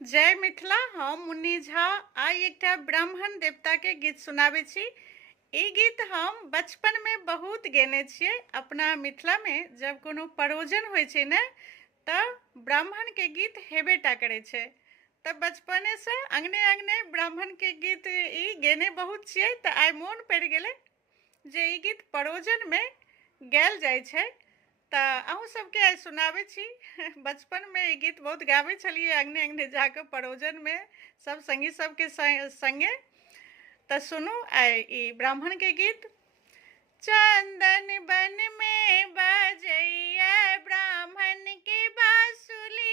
जय मिथिला। हम मुन्नी झा आई एकटा ब्राह्मण देवता के गीत सुनाबै छी। ई गीत हम बचपन में बहुत गेने छियै। अपना मिथिला में जब कोनो परोजन होइ छै ने तऽ ब्राह्मण के गीत हेबे टा करै छै। तऽ बचपने से अंगने अंगने ब्राह्मण के गीत ई गेने बहुत छियै। तऽ आइ मोन पड़ि गेलै जे ई गीत परोजन में गायल जाइ छै तऽ अहूँ सबके आइ सुनाबै छी। बचपन में ई गीत बहुत गाबै छलियै अंगने अंगने जाके परोजन में सब संगी सबके संगे। तऽ सुनू आइ ई ब्राह्मण के गीत। चंदन बन में बजैया ब्राह्मण के बांसुली